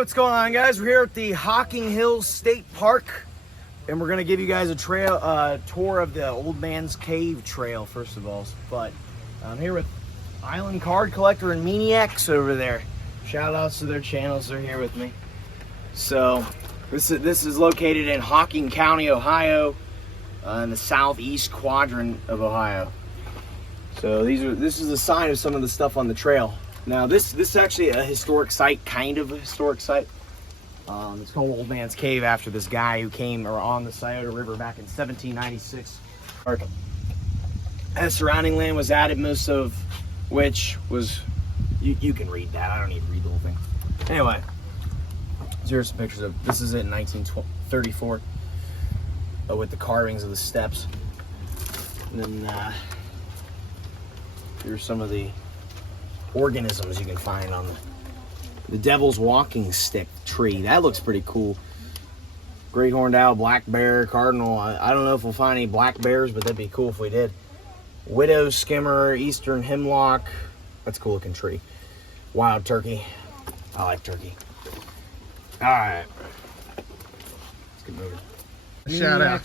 what's going on, guys? We're here at the Hocking Hills State Park, and we're gonna give you guys a tour of the Old Man's Cave Trail, first of all. But I'm here with Island Card Collector and Maniacs over there. Shout outs to their channels, they're here with me. So this is located in Hocking County, Ohio, in the southeast quadrant of Ohio. So this is a sign of some of the stuff on the trail. Now this is actually a historic site, kind of a historic site. It's called Old Man's Cave after this guy who came on the Scioto River back in 1796. As surrounding land was added, most of which was, you can read that, I don't need to read the whole thing. Anyway, here's some pictures of, this is it in 1934, with the carvings of the steps. And then here's some of the organisms you can find on the devil's walking stick tree. That looks pretty cool. Great horned owl, black bear, cardinal. I don't know if we'll find any black bears, but that'd be cool if we did. Widow skimmer, eastern hemlock. That's a cool looking tree. Wild turkey. I like turkey. All right, let's get moving. Shout out.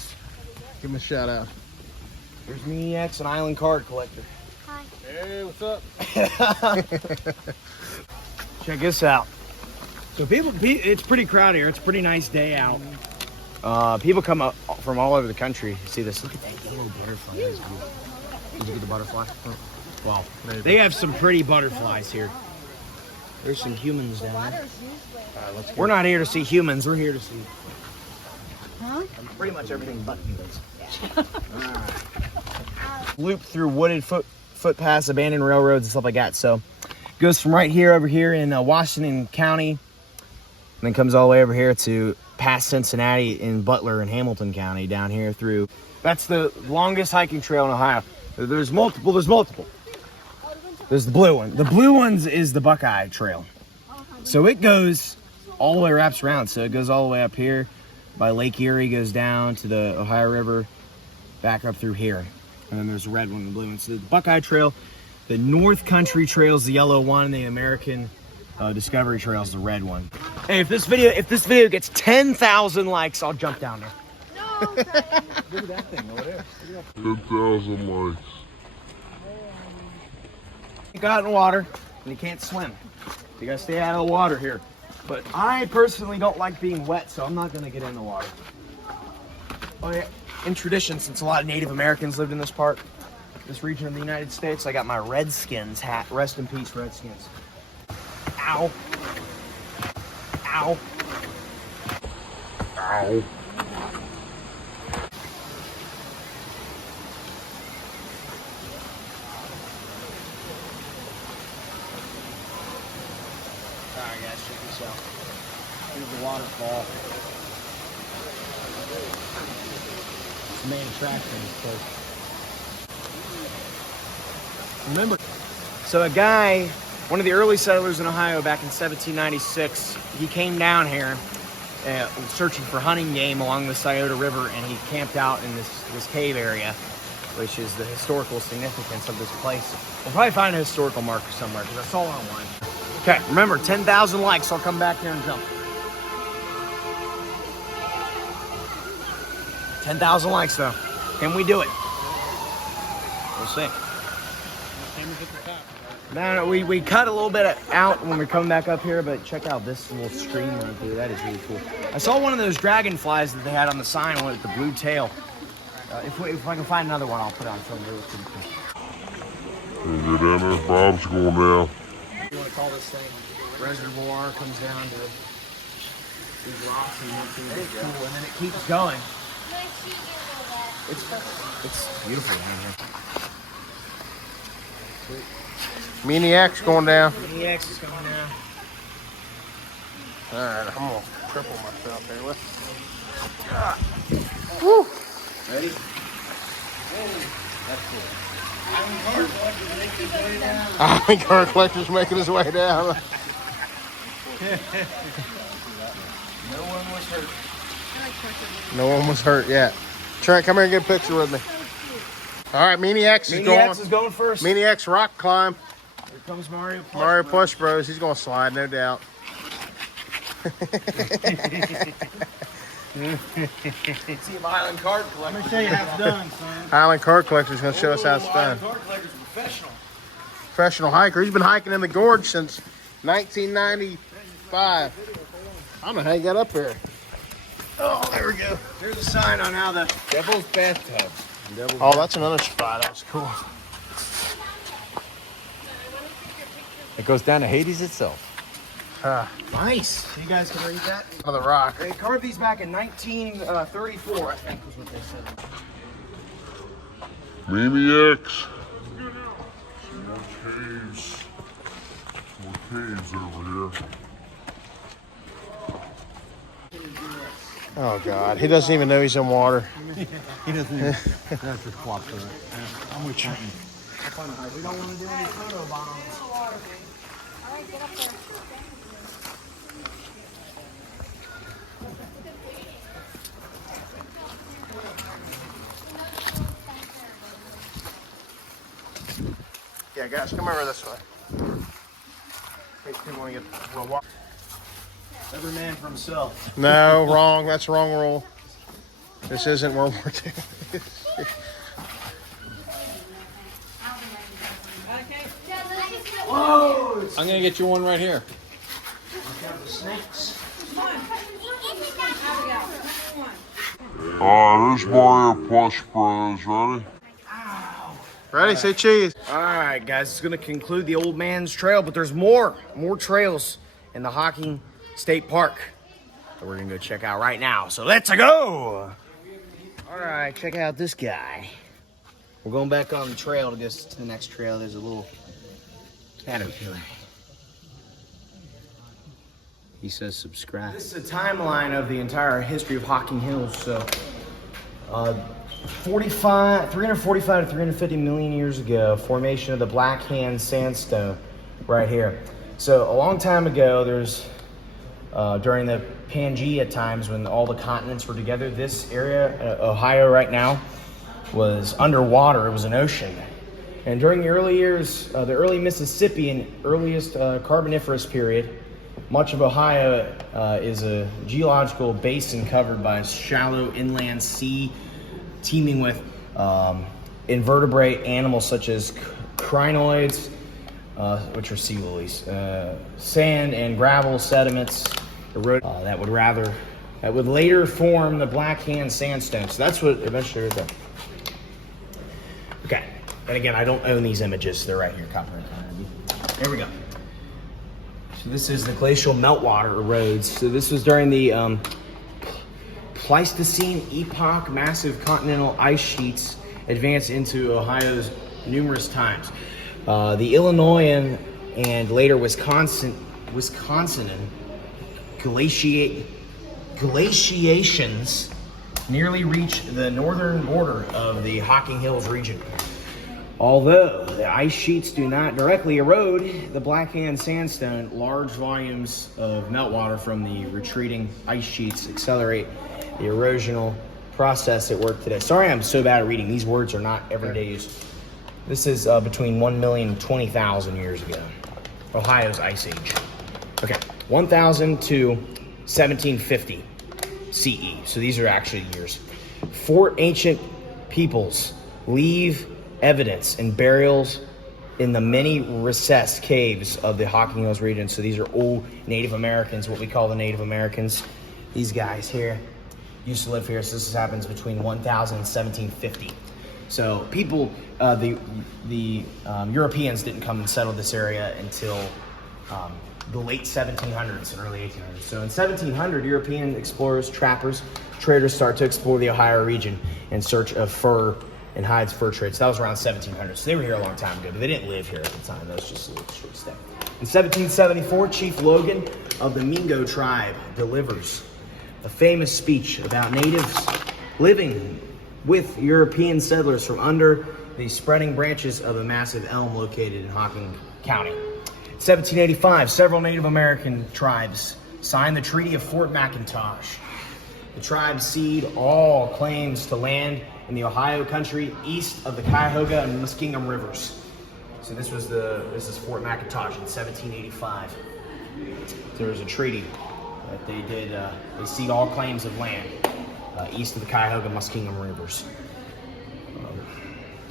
Give him a shout out. There's Maniacs and Island Card Collector. Hi. Hey, what's up? Check this out. So it's pretty crowded here. It's a pretty nice day out. People come up from all over the country to see this. Look at that yellow butterfly. That is cool. Did you get the butterfly? Well, they have some pretty butterflies here. There's some humans down there. We're not here to see humans. We're here to see pretty much everything but humans. Loop through wooded footpaths, abandoned railroads, and stuff like that. So it goes from right here over here in Washington County, and then comes all the way over here to past Cincinnati in Butler and Hamilton County down here through. That's the longest hiking trail in Ohio. There's multiple. There's the blue one. The blue ones is the Buckeye Trail. So it goes all the way, wraps around. So it goes all the way up here by Lake Erie, goes down to the Ohio River, back up through here. And then there's the red one and the blue one. So the Buckeye Trail, the North Country Trail is the yellow one, the American Discovery Trail is the red one. Hey, if this video gets 10,000 likes, I'll jump down there. No, look at that thing over there. 10,000 likes. You got in the water and you can't swim. You gotta stay out of the water here. But I personally don't like being wet, so I'm not gonna get in the water. Oh yeah, in tradition, since a lot of Native Americans lived in this region of the United States, I got my Redskins hat. Rest in peace, Redskins. Ow. Ow. Ow. Alright guys, check this out. Here's the waterfall. It's the main attraction of this place. Remember, so a guy, one of the early settlers in Ohio back in 1796, he came down here searching for hunting game along the Scioto River, and he camped out in this cave area, which is the historical significance of this place. We'll probably find a historical marker somewhere because I saw it online. Okay, remember, 10,000 likes, I'll come back here and jump. 10,000 likes though. Can we do it? We'll see. No, we cut a little bit out when we're coming back up here, but check out this little stream right through. That is really cool. I saw one of those dragonflies that they had on the sign, one with the blue tail. If I can find another one, I'll put it on film. It looks pretty cool. Get down there, Bob's going down. You want to call this thing reservoir, comes down to these rocks and it's cool, and then it keeps going. It's beautiful down here. Sweet. Maniacs going down. Maniacs is going down. Alright, I'm gonna cripple myself here. Woo! Ready? That's cool. Island Card Collector's making his way down. No one was hurt. No one was hurt yet. Trent, come here and get a picture with me. All right, Maniacs is going. Maniacs is going first. Maniacs rock climb. Here comes Mario. Mario Push Bros. He's going to slide, no doubt. See my Island card collector. Let me show you how it's done, son. Island card collector's gonna show us how it's done. Island card collector's professional. Professional hiker. He's been hiking in the gorge since 1995. I don't know how you got up there. Oh, there we go. There's a sign on how the Devil's bathtub. Oh, that's another spot. That's cool. It goes down to Hades itself. nice. You guys can read that. On the rock. They carved these back in 1934, I think was what they said. Mimi X. More caves. More caves over here. Oh God, he doesn't even know he's in water. He doesn't even. That's just flop to it. I'm with you. We don't want to do any photo bombs. Yeah, guys, come over this way. Want to get a little water. Every man for himself. No, wrong. That's the wrong rule. This isn't World War II. Whoa! I'm gonna get you one right here. Look out for snakes. There's Mario Plush Bros. Ready? Ready? Say cheese. All right, guys, it's gonna conclude the old man's trail, but there's more trails in the Hocking State Park that we're gonna go check out right now. So let's go. All right, check out this guy. We're going back on the trail to get to the next trail. There's a little caterpillar. He says subscribe. This is a timeline of the entire history of Hocking Hills. So, 345 to 350 million years ago, formation of the Black Hand Sandstone right here. So, a long time ago, there's during the Pangea times when all the continents were together, this area, Ohio right now, was underwater. It was an ocean. And during the early years, the early Mississippian, earliest Carboniferous period, much of Ohio is a geological basin covered by a shallow inland sea teeming with invertebrate animals such as crinoids, which are sea lilies, sand and gravel sediments that would later form the Black Hand Sandstone. So that's what eventually was. Okay, and again, I don't own these images. They're right here, copyright. Here we go. So this is the glacial meltwater erodes. So this was during the Pleistocene epoch. Massive continental ice sheets advanced into Ohio's numerous times. The Illinoisan and later Wisconsin glaciations nearly reach the northern border of the Hocking Hills region. Although the ice sheets do not directly erode the Black Hand Sandstone, large volumes of meltwater from the retreating ice sheets accelerate the erosional process at work today. Sorry I'm so bad at reading. These words are not everyday use. This is between 1 million and 20,000 years ago. Ohio's Ice Age. Okay, 1000 to 1750 CE. So these are actually years. 4 ancient peoples leave evidence and burials in the many recessed caves of the Hocking Hills region. So these are old Native Americans, what we call the Native Americans. These guys here used to live here. So this happens between 1000 and 1750. So people, the Europeans didn't come and settle this area until the late 1700s and early 1800s. So in 1700, European explorers, trappers, traders start to explore the Ohio region in search of fur and hides fur trade. So that was around 1700. So they were here a long time ago, but they didn't live here at the time. That was just a little short step. In 1774, Chief Logan of the Mingo tribe delivers a famous speech about natives living with European settlers from under the spreading branches of a massive elm located in Hocking County. 1785, several Native American tribes signed the Treaty of Fort McIntosh. The tribes cede all claims to land in the Ohio country east of the Cuyahoga and Muskingum rivers. So this is Fort McIntosh in 1785. There was a treaty that they did, they cede all claims of land east of the Cuyahoga Muskingum rivers.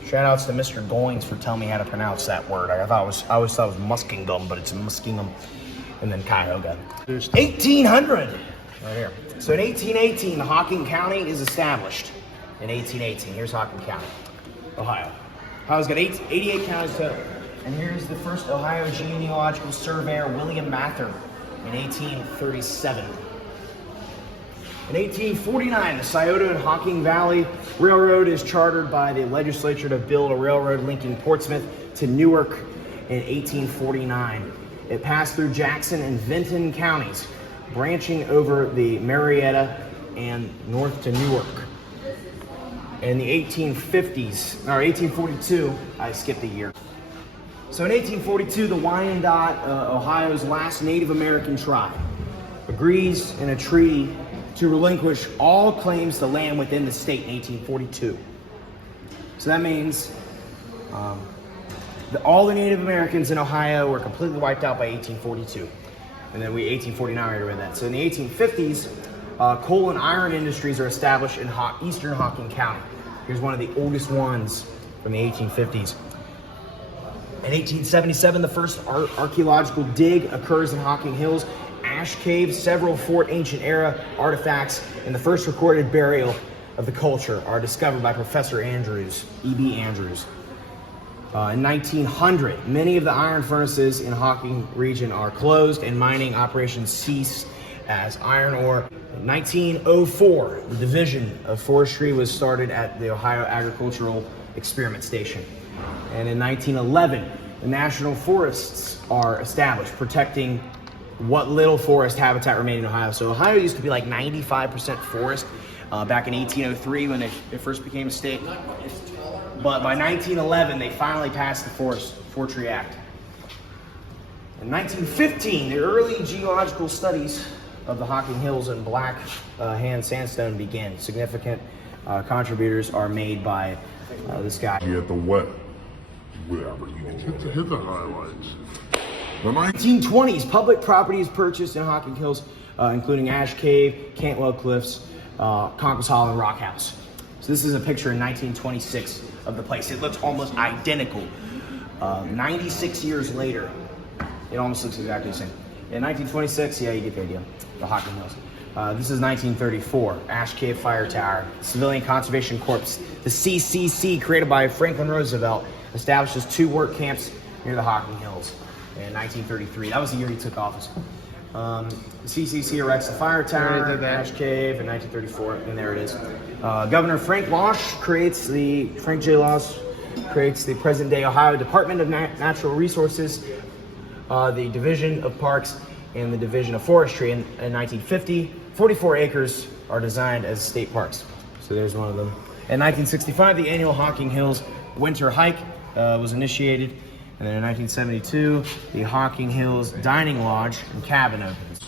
Shout outs to Mr. Goings for telling me how to pronounce that word. I always thought it was Muskingum, but it's Muskingum and then Cuyahoga. 1800, right here. So in 1818, Hocking County is established. In 1818, here's Hocking County, Ohio. Ohio's got 88 counties total. And here's the first Ohio genealogical surveyor, William Mather, in 1837. In 1849, the Scioto and Hocking Valley Railroad is chartered by the legislature to build a railroad linking Portsmouth to Newark in 1849. It passed through Jackson and Vinton counties, branching over the Marietta and north to Newark. In the 1850s, or 1842, I skipped a year. So in 1842, the Wyandot, Ohio's last Native American tribe, agrees in a treaty to relinquish all claims to land within the state in 1842. So that means all the Native Americans in Ohio were completely wiped out by 1842. And then 1849, we already read that. So in the 1850s, coal and iron industries are established in eastern Hocking County. Here's one of the oldest ones from the 1850s. In 1877, the first archaeological dig occurs in Hocking Hills. Ash caves, several Fort Ancient era artifacts, and the first recorded burial of the culture are discovered by Professor Andrews, E.B. Andrews. In 1900, many of the iron furnaces in Hocking region are closed and mining operations cease as iron ore. In 1904, the Division of Forestry was started at the Ohio Agricultural Experiment Station. And in 1911, the national forests are established, protecting what little forest habitat remained in Ohio. So Ohio used to be like 95% forest back in 1803 when it first became a state. But by 1911, they finally passed the Forestry Act. In 1915, the early geological studies of the Hocking Hills and Black Hand Sandstone began. Significant contributors are made by this guy. You get the wet. Whatever. Hit the highlights. The 1920s, public property is purchased in Hocking Hills, including Ash Cave, Cantwell Cliffs, Conquest Hollow, and Rock House. So this is a picture in 1926 of the place. It looks almost identical. 96 years later, it almost looks exactly the same. In 1926, yeah, you get the idea, the Hocking Hills. This is 1934, Ash Cave Fire Tower, Civilian Conservation Corps. The CCC, created by Franklin Roosevelt, establishes 2 work camps near the Hocking Hills in 1933. That was the year he took office. The CCC erects the fire tower, Ash Cave in 1934, and there it is. Governor Frank J. Losh creates the present-day Ohio Department of Natural Resources, the Division of Parks, and the Division of Forestry. In 1950, 44 acres are designed as state parks. So there's one of them. In 1965, the annual Hocking Hills Winter Hike was initiated. And then in 1972, the Hocking Hills Dining Lodge and Cabin opens.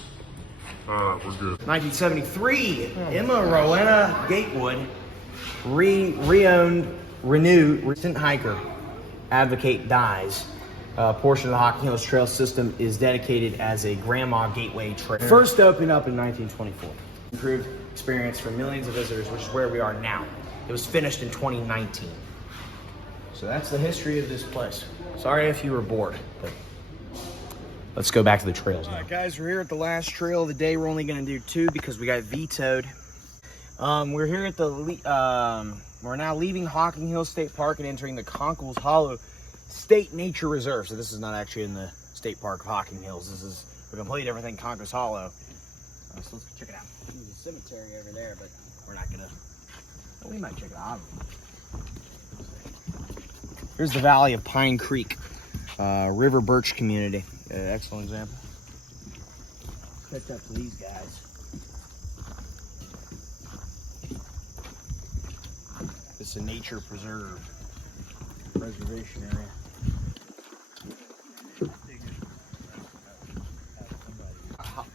We're good. 1973, Emma Rowena Gatewood, renewed recent hiker advocate dies. A portion of the Hocking Hills Trail system is dedicated as a Grandma Gateway Trail. First opened up in 1924. Improved experience for millions of visitors, which is where we are now. It was finished in 2019. So that's the history of this place. Sorry if you were bored, but let's go back to the trails now. All right, guys, we're here at the last trail of the day. We're only going to do 2 because we got vetoed. We're here at we're now leaving Hocking Hills State Park and entering the Conquest Hollow State Nature Reserve. So this is not actually in the State Park of Hocking Hills. This is a complete different thing, Conquest Hollow. So let's check it out. There's a cemetery over there, but we're not going to. Well, we might check it out. Here's the Valley of Pine Creek, River Birch community. Excellent example. Catch up to these guys. It's a nature preserve, preservation area.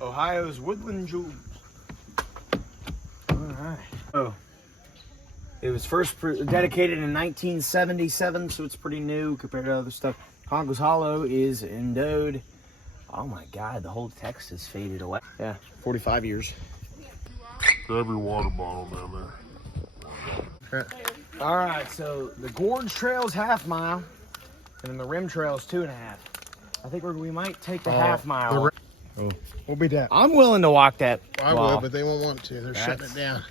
Ohio's woodland jewels. All right. Oh. It was first dedicated in 1977, so it's pretty new compared to other stuff. Conquest Hollow is endowed Oh my God, the whole text is faded away. Yeah, 45 years. Grab your water bottle down there. All right, so the Gorge Trail is half mile, and then the Rim Trail is 2.5. I think we might take the half mile. We'll be down. I'm willing to walk that. I would, but they won't want to. They're shutting it down.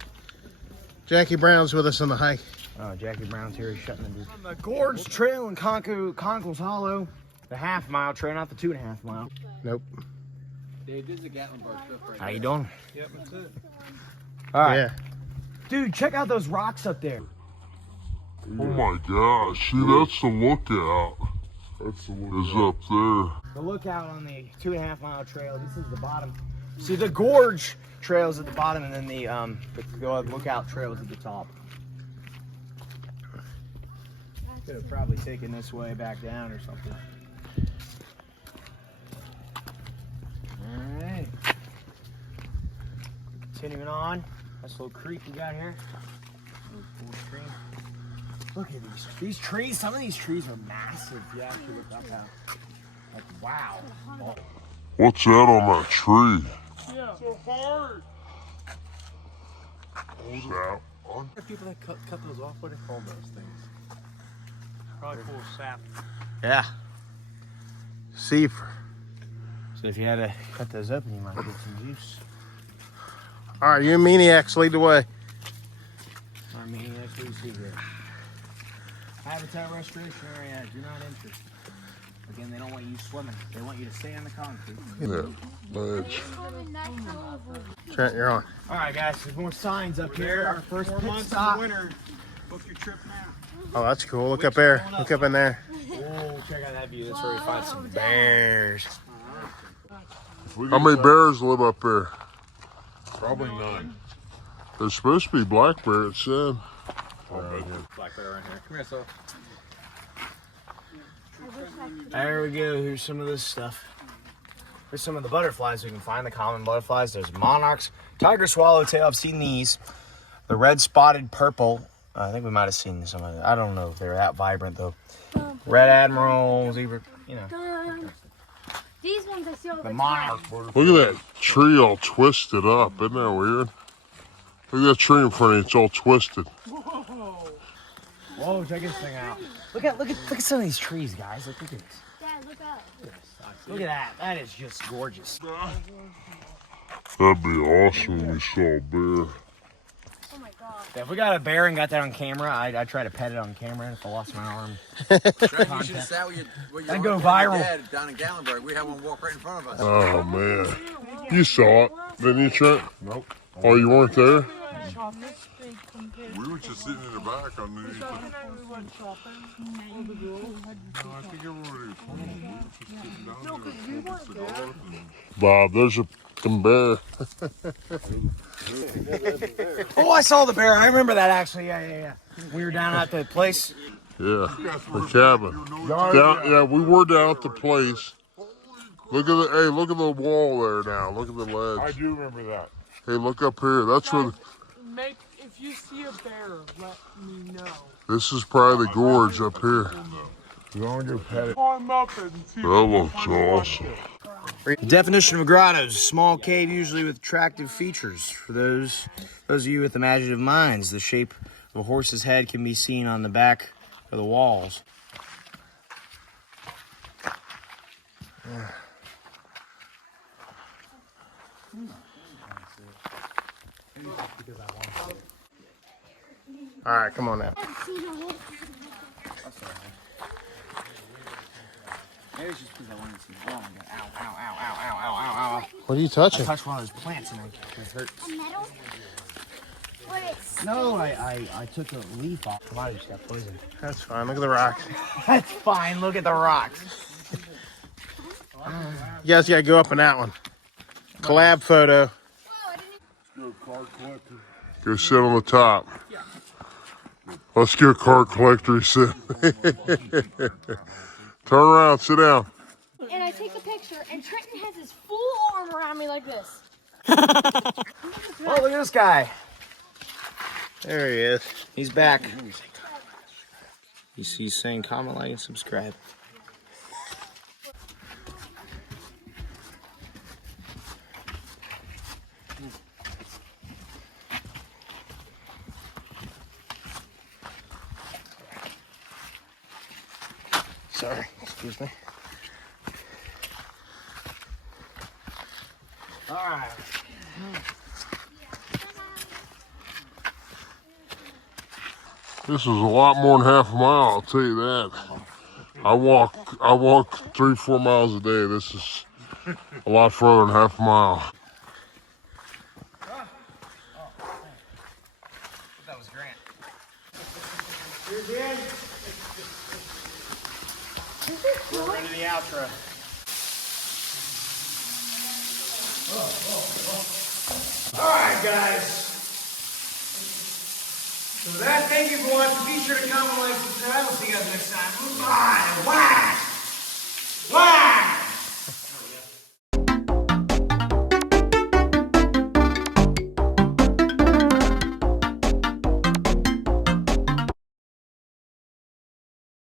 Jackie Brown's with us on the hike. Oh, Jackie Brown's here. He's shutting it down. On the Gorge Trail in Conkle's Hollow, the half mile trail, not the 2.5 mile. Nope. Dave, this is a Gatlinburg stuff right How you doing? Yep, that's it. All right. Yeah. Dude, check out those rocks up there. Oh my gosh, see, that's the lookout. That's the lookout. Is up there. The lookout on the 2.5 mile trail. This is the bottom. See, the Gorge Trail's at the bottom, and then the lookout trail's at the top. Could have probably taken this way back down or something. All right. Continuing on. Nice little creek we got here. Little stream. Look at these trees. Some of these trees are massive. If you actually look up how. Like, wow. Oh. What's that on that tree? Yeah. So hard. What's that? The people that cut those off, what do they call those things? Probably full of sap. Yeah. Seafer. So if you had to cut those open, you might get some juice. All right, you maniacs lead the way. I mean, that's what you see here. Habitat restoration area, do not enter. Again, they don't want you swimming. They want you to stay on the concrete. Yeah, ledge. Trent, you're on. All right, guys, there's more signs up here. Our first pit months stop. in the winter. Book your trip now. Oh, that's cool. Look up there. Look up in there. Oh, check out that view. That's where we find some bears. How many bears live up there? Probably none. There's supposed to be black bear, it said. Black bear right here. Come here, so. There we go. Here's some of this stuff. Here's some of the butterflies we can find, the common butterflies. There's monarchs, tiger swallowtail. I've seen these. The red spotted purple. I think we might have seen some of it. I don't know if they're that vibrant though. Red admirals, even, you know. These ones I see all the The monarch. Look at that tree all twisted up. Isn't that weird? Look at that tree in front of you. It's all twisted. Whoa, check this thing out. Look at some of these trees, guys. Look at this. Dad, look up. Look at that. That is just gorgeous. That'd be awesome if we saw a bear. Oh my god. If we got a bear and got that on camera, I'd try to pet it on camera. And if I lost my arm, Trent, you should have sat with your That'd go uncle and viral. your dad down in Gatlinburg. We had one walk right in front of us. Oh, man. You saw it, didn't you, Trent? Nope. Oh, you weren't there? We were just sitting in the back underneath the... I think everybody was home. We were just sitting down there smoking cigars and... Bob, there's a fucking bear. oh, I saw the bear. I remember that actually. Yeah. We were down at the place. Yeah, the cabin. Down, yeah, we were down at the place. Look at look at the wall there now. Look at the ledge. I do remember that. Hey, look up here. That's where. If you see a bear, let me know. This is probably the gorge up here. You want to go pet it? Climb up and see. That looks awesome. The definition of a grotto is a small cave, usually with attractive features. For those of you with imaginative minds, the shape of a horse's head can be seen on the back of the walls. All right, come on now. Maybe it's just because I wanted to see. Oh my god! Ow! What are you I touching? touched one of those plants and it hurt. A metal? But it's No, I took a leaf off. Somebody just got poisoned. That's fine. Look at the rocks. That's fine. Look at the rocks. You guys got to go up in that one. Collab photo. Go sit on the top. Let's get a car collector. He said. Turn around. Sit down. and I take a picture, and Trenton has his full arm around me like this. Oh, look at this guy. There he is. He's back. He's saying comment, like, and subscribe. Sorry, excuse me. All right. This is a lot more than half a mile, I'll tell you that. I walk 3-4 miles a day. This is a lot further than half a mile. That was Grant. Here's the end. We're into the outro. All right, guys. So that, thank you for watching. Be sure to comment, like, subscribe. We'll see you guys next time. Bye. Wow. Wow.